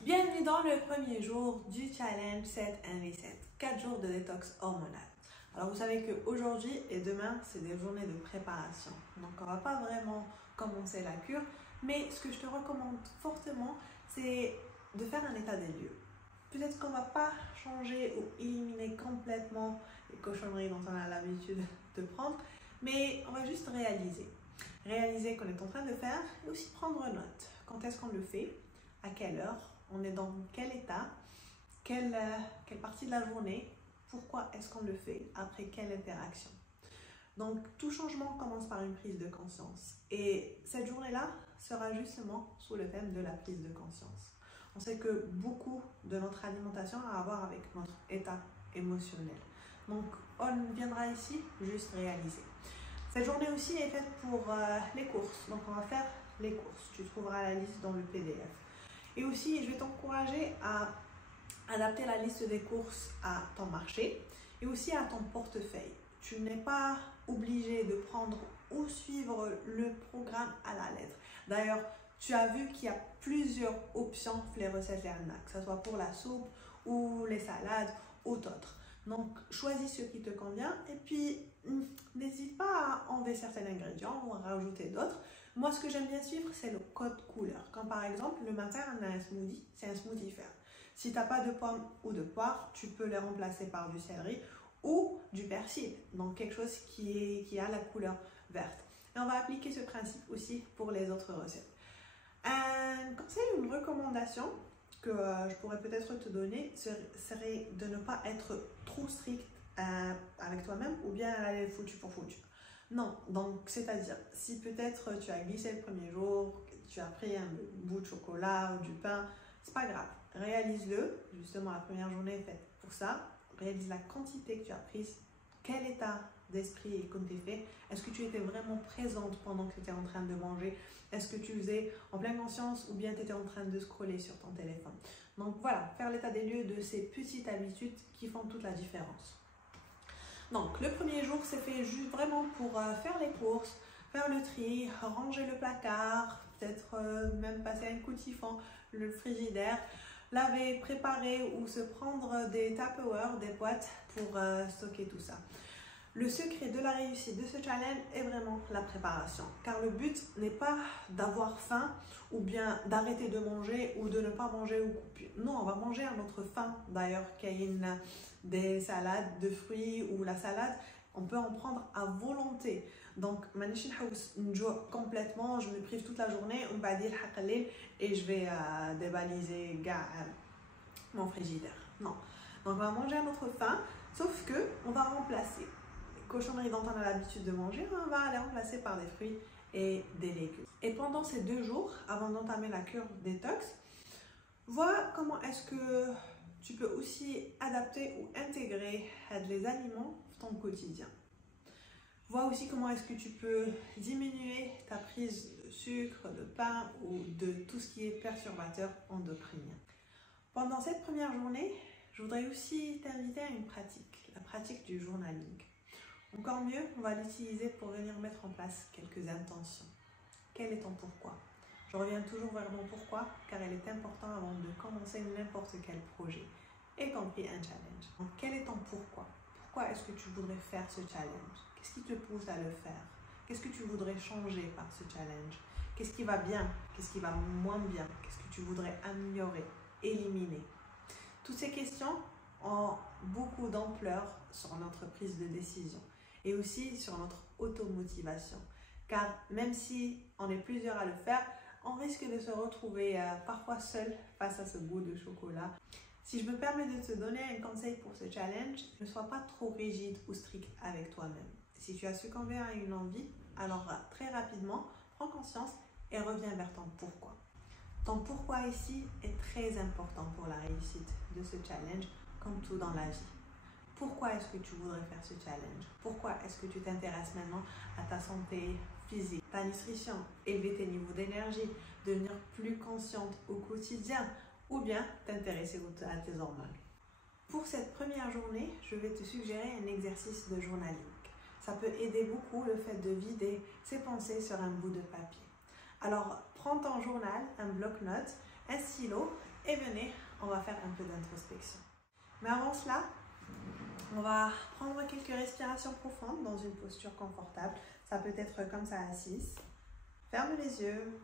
Bienvenue dans le premier jour du challenge 7 1 7, 4 jours de détox hormonal. Alors vous savez qu'aujourd'hui et demain, c'est des journées de préparation. Donc on ne va pas vraiment commencer la cure, mais ce que je te recommande fortement, c'est de faire un état des lieux. Peut-être qu'on ne va pas changer ou éliminer complètement les cochonneries dont on a l'habitude de prendre, mais on va juste réaliser qu'on est en train de faire et aussi prendre note. Quand est-ce qu'on le fait? À quelle heure? On est dans quel état? Quelle partie de la journée? Pourquoi est-ce qu'on le fait? Après quelle interaction? Donc tout changement commence par une prise de conscience. Et cette journée-là sera justement sous le thème de la prise de conscience. On sait que beaucoup de notre alimentation a à voir avec notre état émotionnel. Donc on viendra ici juste réaliser. Cette journée aussi est faite pour les courses. Donc on va faire les courses. Tu trouveras la liste dans le PDF. Et aussi, je vais t'encourager à adapter la liste des courses à ton marché et aussi à ton portefeuille. Tu n'es pas obligé de prendre ou suivre le programme à la lettre. D'ailleurs, tu as vu qu'il y a plusieurs options pour les recettes Lerna, que ce soit pour la soupe ou les salades ou d'autres. Donc, choisis ce qui te convient et puis n'hésite pas à enlever certains ingrédients ou à rajouter d'autres. Moi, ce que j'aime bien suivre, c'est le code couleur. Quand par exemple, le matin, on a un smoothie, c'est un smoothie vert. Si tu n'as pas de pommes ou de poires, tu peux les remplacer par du céleri ou du persil. Donc, quelque chose qui a la couleur verte. Et on va appliquer ce principe aussi pour les autres recettes. Un conseil ou une recommandation que je pourrais peut-être te donner serait de ne pas être trop strict avec toi-même ou bien aller foutu pour foutu. Non, donc c'est-à-dire, si peut-être tu as glissé le premier jour, tu as pris un bout de chocolat ou du pain, c'est pas grave. Réalise-le, justement la première journée est faite pour ça. Réalise la quantité que tu as prise, quel état d'esprit et comme tu es fait. Est-ce que tu étais vraiment présente pendant que tu étais en train de manger? Est-ce que tu faisais en pleine conscience ou bien tu étais en train de scroller sur ton téléphone? Donc voilà, faire l'état des lieux de ces petites habitudes qui font toute la différence. Donc le premier jour, c'est fait juste vraiment pour faire les courses, faire le tri, ranger le placard, peut-être même passer un coup de siphon, le frigidaire, laver, préparer ou se prendre des Tupperware, des boîtes pour stocker tout ça. Le secret de la réussite de ce challenge est vraiment la préparation, car le but n'est pas d'avoir faim ou bien d'arrêter de manger ou de ne pas manger ou couper. Non, on va manger à notre faim. D'ailleurs, qu'il y ait des salades de fruits ou la salade, on peut en prendre à volonté. Donc, complètement, je me prive toute la journée, et je vais débaliser mon frigidaire. Non. Donc, on va manger à notre faim, sauf que on va remplacer cochonneries dont on a l'habitude de manger, on va les remplacer par des fruits et des légumes. Et pendant ces 2 jours, avant d'entamer la cure détox, vois comment est-ce que tu peux aussi adapter ou intégrer les aliments dans ton quotidien. Vois aussi comment est-ce que tu peux diminuer ta prise de sucre, de pain ou de tout ce qui est perturbateur endocrinien. Pendant cette première journée, je voudrais aussi t'inviter à une pratique, la pratique du journaling. Encore mieux, on va l'utiliser pour venir mettre en place quelques intentions. Quel est ton pourquoi? Je reviens toujours vers mon pourquoi, car il est important avant de commencer n'importe quel projet, y compris un challenge. Donc, quel est ton pourquoi? Pourquoi est-ce que tu voudrais faire ce challenge? Qu'est-ce qui te pousse à le faire? Qu'est-ce que tu voudrais changer par ce challenge? Qu'est-ce qui va bien? Qu'est-ce qui va moins bien? Qu'est-ce que tu voudrais améliorer, éliminer? Toutes ces questions ont beaucoup d'ampleur sur notre prise de décision et aussi sur notre automotivation. Car même si on est plusieurs à le faire, on risque de se retrouver parfois seul face à ce goût de chocolat. Si je me permets de te donner un conseil pour ce challenge, ne sois pas trop rigide ou strict avec toi-même. Si tu as succombé à une envie, alors très rapidement, prends conscience et reviens vers ton pourquoi. Ton pourquoi ici est très important pour la réussite de ce challenge, comme tout dans la vie. Pourquoi est-ce que tu voudrais faire ce challenge? Pourquoi est-ce que tu t'intéresses maintenant à ta santé physique, ta nutrition, élever tes niveaux d'énergie, devenir plus consciente au quotidien ou bien t'intéresser à tes hormones? Pour cette première journée, je vais te suggérer un exercice de journaling. Ça peut aider beaucoup le fait de vider ses pensées sur un bout de papier. Alors, prends ton journal, un bloc-notes, un stylo Et venez, on va faire un peu d'introspection. Mais avant cela, on va prendre quelques respirations profondes dans une posture confortable. Ça peut être comme ça assise. Ferme les yeux.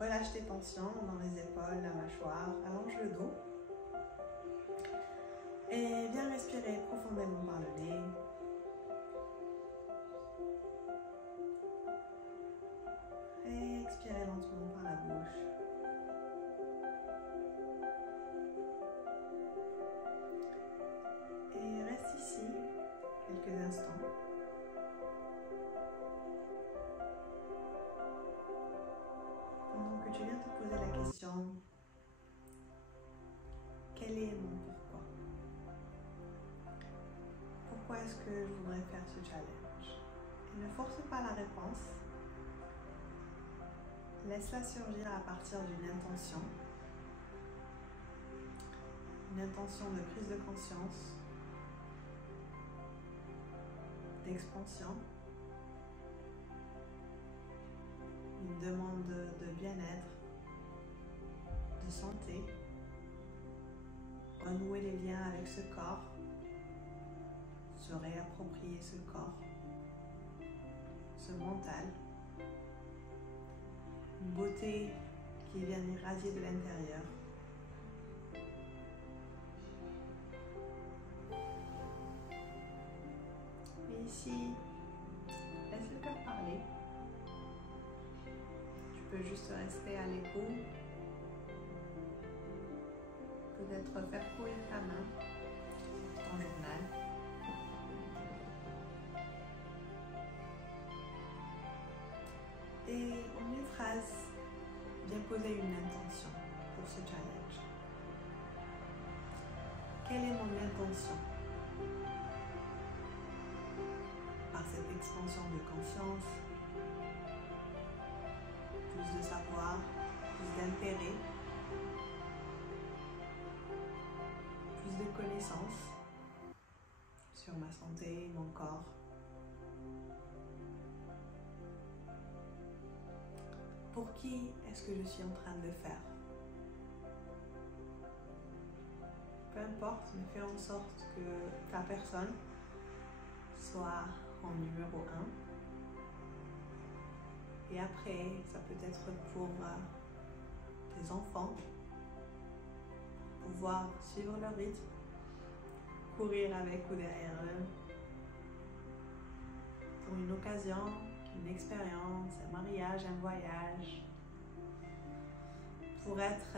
Relâche tes tensions dans les épaules, la mâchoire. Allonge le dos. Et viens respirer profondément par le nez. Et expirez lentement par la bouche. Et reste ici quelques instants. Pendant que tu viens te poser la question, quel est mon pourquoi? Pourquoi est-ce que je voudrais faire ce challenge? Et ne force pas la réponse. Laisse-la surgir à partir d'une intention. Une intention de prise de conscience, d'expansion, une demande de bien-être, de santé, renouer les liens avec ce corps, se réapproprier ce corps, ce mental, une beauté qui vient irradier de l'intérieur. Et ici, laisse le cœur parler. Tu peux juste rester à l'écoute. Peut-être faire courir ta main, ton journal. Et en une phrase, viens poser une intention pour ce challenge. Quelle est mon intention? Par cette expansion de conscience, plus de savoir, plus d'intérêt, plus de connaissances sur ma santé, mon corps. Pour qui est-ce que je suis en train de le faire? Peu importe, mais fais en sorte que ta personne soit en numéro 1. Et après, ça peut être pour tes enfants, pour pouvoir suivre leur rythme, courir avec ou derrière eux, pour une occasion, une expérience, un mariage, un voyage, pour être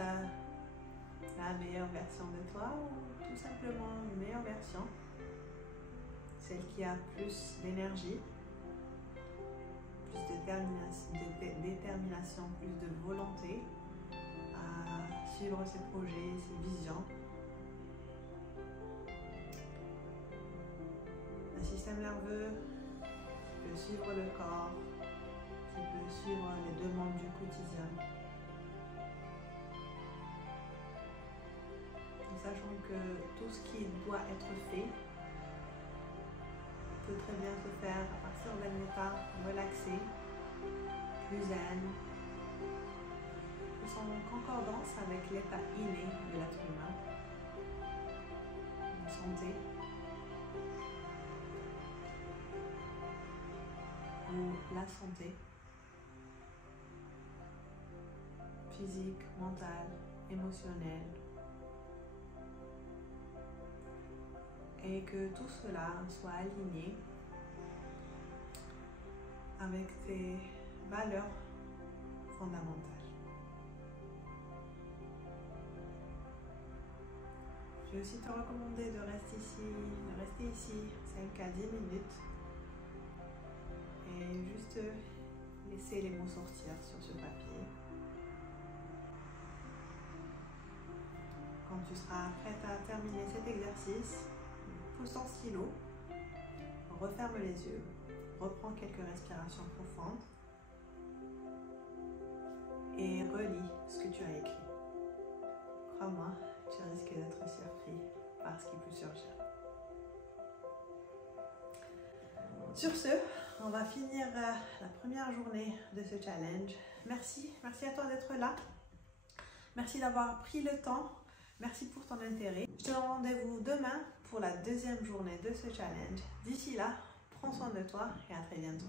la meilleure version de toi ou tout simplement une meilleure version, celle qui a plus d'énergie, plus de détermination, plus de volonté à suivre ses projets, ses visions. Le système nerveux qui peut suivre le corps, qui peut suivre les demandes du quotidien. En sachant que tout ce qui doit être fait peut très bien se faire à partir d'un état relaxé, plus zen, qui sont en concordance avec l'état inné de l'être humain, en santé, ou la santé, physique, mentale, émotionnelle, et que tout cela soit aligné avec tes valeurs fondamentales. Je vais aussi te recommander de rester ici 5 à 10 minutes et juste laisser les mots sortir sur ce papier. Quand tu seras prête à terminer cet exercice, pose ton stylo, referme les yeux, reprends quelques respirations profondes et relis ce que tu as écrit. Crois-moi, tu risques d'être surpris par ce qui peut surgir. Sur ce, on va finir la première journée de ce challenge. Merci à toi d'être là. Merci d'avoir pris le temps. Merci pour ton intérêt. Je te donne rendez-vous demain pour la deuxième journée de ce challenge. D'ici là, prends soin de toi et à très bientôt.